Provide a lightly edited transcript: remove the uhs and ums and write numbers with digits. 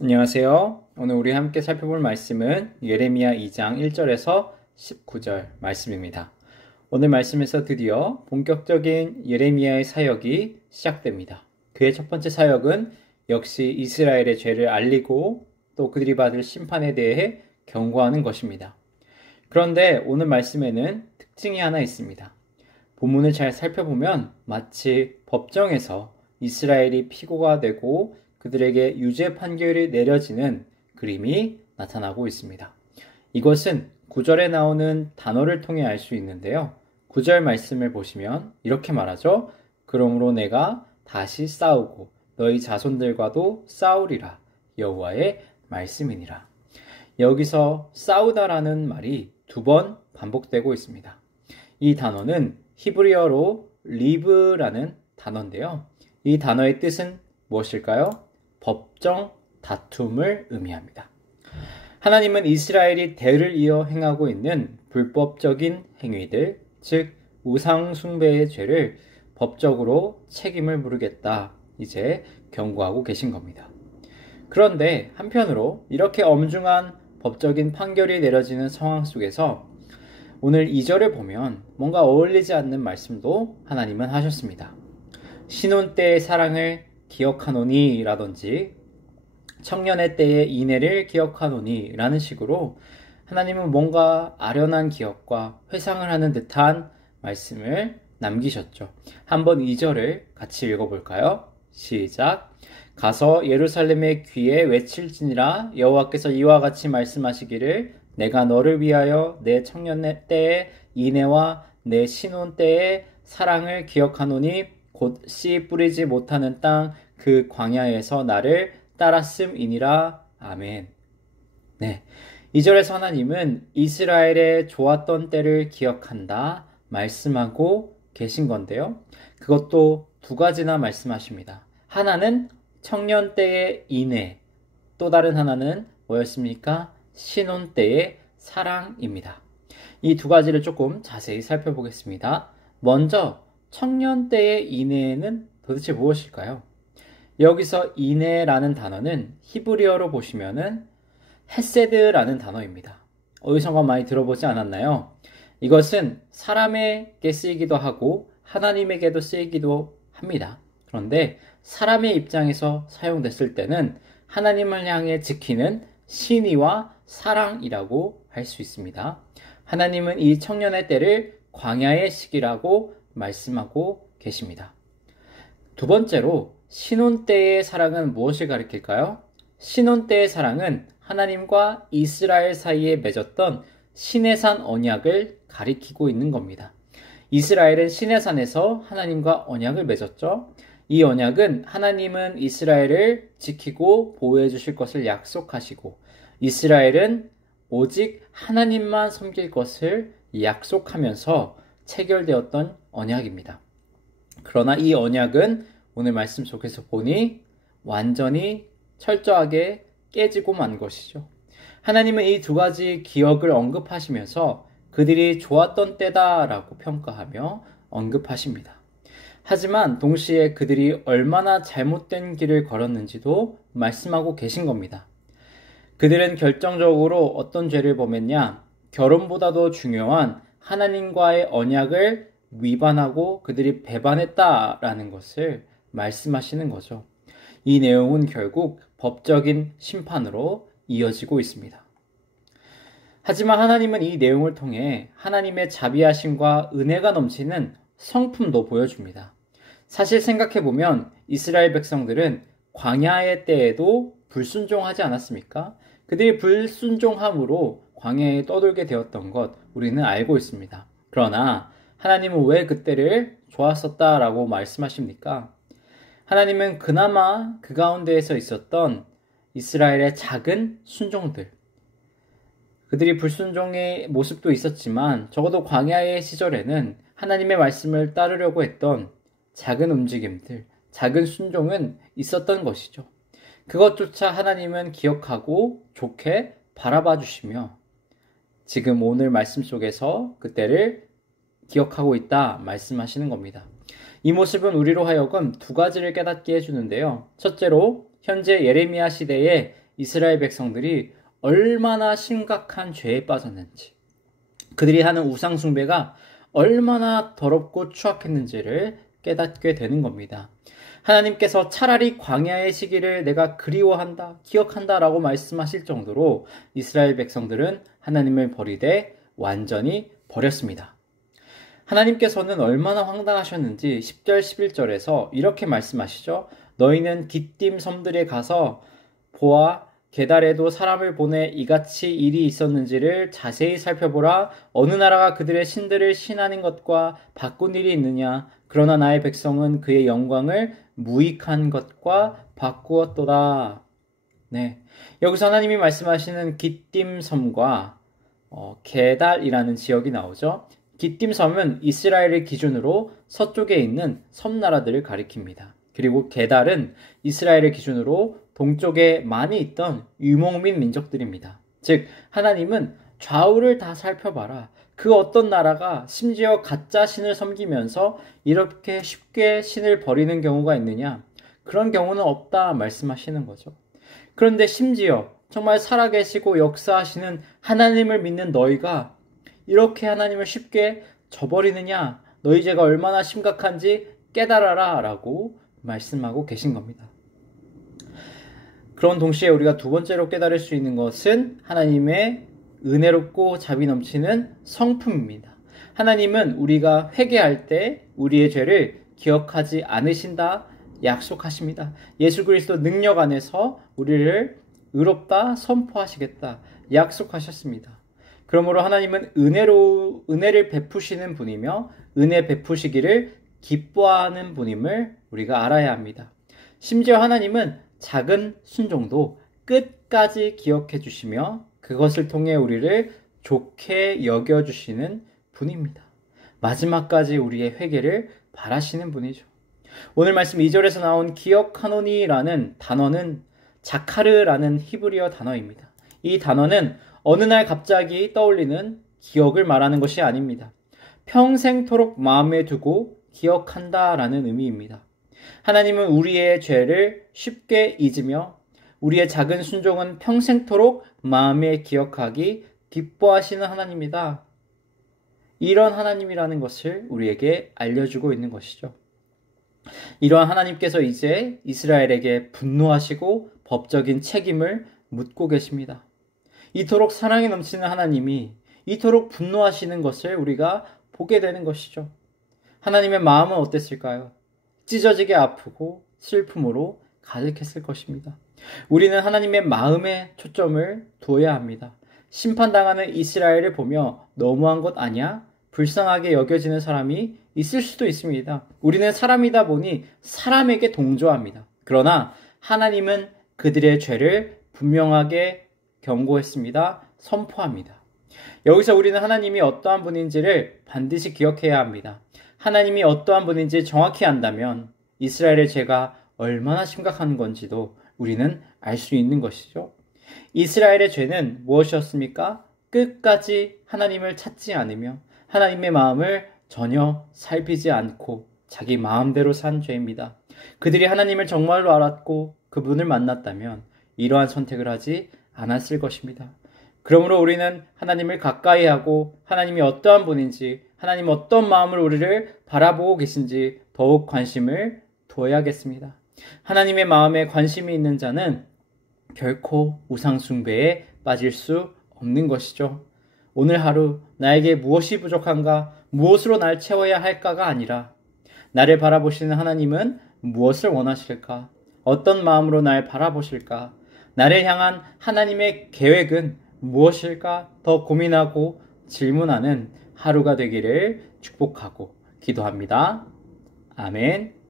안녕하세요. 오늘 우리 함께 살펴볼 말씀은 예레미야 2장 1절에서 19절 말씀입니다. 오늘 말씀에서 드디어 본격적인 예레미야의 사역이 시작됩니다. 그의 첫 번째 사역은 역시 이스라엘의 죄를 알리고 또 그들이 받을 심판에 대해 경고하는 것입니다. 그런데 오늘 말씀에는 특징이 하나 있습니다. 본문을 잘 살펴보면 마치 법정에서 이스라엘이 피고가 되고 그들에게 유죄 판결이 내려지는 그림이 나타나고 있습니다. 이것은 9절에 나오는 단어를 통해 알 수 있는데요. 9절 말씀을 보시면 이렇게 말하죠. 그러므로 내가 다시 싸우고 너희 자손들과도 싸우리라. 여호와의 말씀이니라. 여기서 싸우다라는 말이 2번 반복되고 있습니다. 이 단어는 히브리어로 리브라는 단어인데요. 이 단어의 뜻은 무엇일까요? 법정 다툼을 의미합니다. 하나님은 이스라엘이 대를 이어 행하고 있는 불법적인 행위들, 즉 우상 숭배의 죄를 법적으로 책임을 물으겠다. 이제 경고하고 계신 겁니다. 그런데 한편으로 이렇게 엄중한 법적인 판결이 내려지는 상황 속에서 오늘 2절을 보면 뭔가 어울리지 않는 말씀도 하나님은 하셨습니다. 신혼 때의 사랑을 기억하노니 라든지 청년의 때의 인애를 기억하노니 라는 식으로 하나님은 뭔가 아련한 기억과 회상을 하는 듯한 말씀을 남기셨죠. 한번 2절을 같이 읽어볼까요? 시작. 가서 예루살렘의 귀에 외칠지니라. 여호와께서 이와 같이 말씀하시기를 내가 너를 위하여 내 청년의 때의 인애와 내 신혼 때의 사랑을 기억하노니 곧 씨 뿌리지 못하는 땅 그 광야에서 나를 따랐음이니라. 아멘. 네. 2절에서 하나님은 이스라엘의 좋았던 때를 기억한다 말씀하고 계신 건데요. 그것도 2가지나 말씀하십니다. 하나는 청년 때의 인애, 또 다른 하나는 뭐였습니까? 신혼 때의 사랑입니다. 이 2가지를 조금 자세히 살펴보겠습니다. 먼저 청년 때의 인애는 도대체 무엇일까요? 여기서 인애라는 단어는 히브리어로 보시면은 헤세드라는 단어입니다. 어디선가 많이 들어보지 않았나요? 이것은 사람에게 쓰이기도 하고 하나님에게도 쓰이기도 합니다. 그런데 사람의 입장에서 사용됐을 때는 하나님을 향해 지키는 신의와 사랑이라고 할 수 있습니다. 하나님은 이 청년의 때를 광야의 시기라고 말씀하고 계십니다. 2번째로 신혼 때의 사랑은 무엇을 가리킬까요? 신혼 때의 사랑은 하나님과 이스라엘 사이에 맺었던 시내산 언약을 가리키고 있는 겁니다. 이스라엘은 시내산에서 하나님과 언약을 맺었죠. 이 언약은 하나님은 이스라엘을 지키고 보호해 주실 것을 약속하시고 이스라엘은 오직 하나님만 섬길 것을 약속하면서 체결되었던 언약입니다. 그러나 이 언약은 오늘 말씀 속에서 보니 완전히 철저하게 깨지고 만 것이죠. 하나님은 이 2가지 기억을 언급하시면서 그들이 좋았던 때다라고 평가하며 언급하십니다. 하지만 동시에 그들이 얼마나 잘못된 길을 걸었는지도 말씀하고 계신 겁니다. 그들은 결정적으로 어떤 죄를 범했냐? 결혼보다도 중요한 하나님과의 언약을 위반하고 그들이 배반했다라는 것을 말씀하시는 거죠. 이 내용은 결국 법적인 심판으로 이어지고 있습니다. 하지만 하나님은 이 내용을 통해 하나님의 자비하심과 은혜가 넘치는 성품도 보여줍니다. 사실 생각해보면 이스라엘 백성들은 광야의 때에도 불순종하지 않았습니까? 그들이 불순종함으로 광야에 떠돌게 되었던 것 우리는 알고 있습니다. 그러나 하나님은 왜 그때를 좋았었다라고 말씀하십니까? 하나님은 그나마 그 가운데에서 있었던 이스라엘의 작은 순종들, 그들이 불순종의 모습도 있었지만 적어도 광야의 시절에는 하나님의 말씀을 따르려고 했던 작은 움직임들, 작은 순종은 있었던 것이죠. 그것조차 하나님은 기억하고 좋게 바라봐 주시며 지금 오늘 말씀 속에서 그때를 기억하고 있다 말씀하시는 겁니다. 이 모습은 우리로 하여금 2가지를 깨닫게 해주는데요. 첫째로 현재 예레미야 시대에 이스라엘 백성들이 얼마나 심각한 죄에 빠졌는지, 그들이 하는 우상 숭배가 얼마나 더럽고 추악했는지를 깨닫게 되는 겁니다. 하나님께서 차라리 광야의 시기를 내가 그리워한다, 기억한다 라고 말씀하실 정도로 이스라엘 백성들은 하나님을 버리되 완전히 버렸습니다. 하나님께서는 얼마나 황당하셨는지 10절, 11절에서 이렇게 말씀하시죠. 너희는 기띔 섬들에 가서 보아 게달에도 사람을 보내 이같이 일이 있었는지를 자세히 살펴보라. 어느 나라가 그들의 신들을 신하는 것과 바꾼 일이 있느냐. 그러나 나의 백성은 그의 영광을 무익한 것과 바꾸었도다. 네, 여기서 하나님이 말씀하시는 기띔 섬과 게달이라는 지역이 나오죠. 기띔 섬은 이스라엘을 기준으로 서쪽에 있는 섬나라들을 가리킵니다. 그리고 게달은 이스라엘을 기준으로 동쪽에 많이 있던 유목민 민족들입니다. 즉 하나님은 좌우를 다 살펴봐라. 그 어떤 나라가 심지어 가짜 신을 섬기면서 이렇게 쉽게 신을 버리는 경우가 있느냐? 그런 경우는 없다 말씀하시는 거죠. 그런데 심지어 정말 살아계시고 역사하시는 하나님을 믿는 너희가 이렇게 하나님을 쉽게 저버리느냐? 너희 죄가 얼마나 심각한지 깨달아라 라고 말씀하고 계신 겁니다. 그런 동시에 우리가 두 번째로 깨달을 수 있는 것은 하나님의 은혜롭고 자비 넘치는 성품입니다. 하나님은 우리가 회개할 때 우리의 죄를 기억하지 않으신다 약속하십니다. 예수 그리스도 능력 안에서 우리를 의롭다 선포하시겠다 약속하셨습니다. 그러므로 하나님은 은혜를 베푸시는 분이며 은혜 베푸시기를 기뻐하는 분임을 우리가 알아야 합니다. 심지어 하나님은 작은 순종도 끝까지 기억해 주시며 그것을 통해 우리를 좋게 여겨주시는 분입니다. 마지막까지 우리의 회개를 바라시는 분이죠. 오늘 말씀 2절에서 나온 기억하노니라는 단어는 자카르라는 히브리어 단어입니다. 이 단어는 어느 날 갑자기 떠올리는 기억을 말하는 것이 아닙니다. 평생토록 마음에 두고 기억한다라는 의미입니다. 하나님은 우리의 죄를 쉽게 잊으며 우리의 작은 순종은 평생토록 마음에 기억하기 기뻐하시는 하나님이다. 이런 하나님이라는 것을 우리에게 알려주고 있는 것이죠. 이러한 하나님께서 이제 이스라엘에게 분노하시고 법적인 책임을 묻고 계십니다. 이토록 사랑이 넘치는 하나님이 이토록 분노하시는 것을 우리가 보게 되는 것이죠. 하나님의 마음은 어땠을까요? 찢어지게 아프고 슬픔으로 가득했을 것입니다. 우리는 하나님의 마음에 초점을 두어야 합니다. 심판당하는 이스라엘을 보며 너무한 것 아니야? 불쌍하게 여겨지는 사람이 있을 수도 있습니다. 우리는 사람이다 보니 사람에게 동조합니다. 그러나 하나님은 그들의 죄를 분명하게 경고했습니다. 선포합니다. 여기서 우리는 하나님이 어떠한 분인지를 반드시 기억해야 합니다. 하나님이 어떠한 분인지 정확히 안다면 이스라엘의 죄가 얼마나 심각한 건지도 우리는 알 수 있는 것이죠. 이스라엘의 죄는 무엇이었습니까? 끝까지 하나님을 찾지 않으며 하나님의 마음을 전혀 살피지 않고 자기 마음대로 산 죄입니다. 그들이 하나님을 정말로 알았고 그분을 만났다면 이러한 선택을 하지 않았을 것입니다. 그러므로 우리는 하나님을 가까이 하고 하나님이 어떠한 분인지 하나님 어떤 마음으로 우리를 바라보고 계신지 더욱 관심을 두어야겠습니다. 하나님의 마음에 관심이 있는 자는 결코 우상 숭배에 빠질 수 없는 것이죠. 오늘 하루 나에게 무엇이 부족한가, 무엇으로 날 채워야 할까가 아니라 나를 바라보시는 하나님은 무엇을 원하실까, 어떤 마음으로 날 바라보실까, 나를 향한 하나님의 계획은 무엇일까 더 고민하고 질문하는 하루가 되기를 축복하고 기도합니다. 아멘.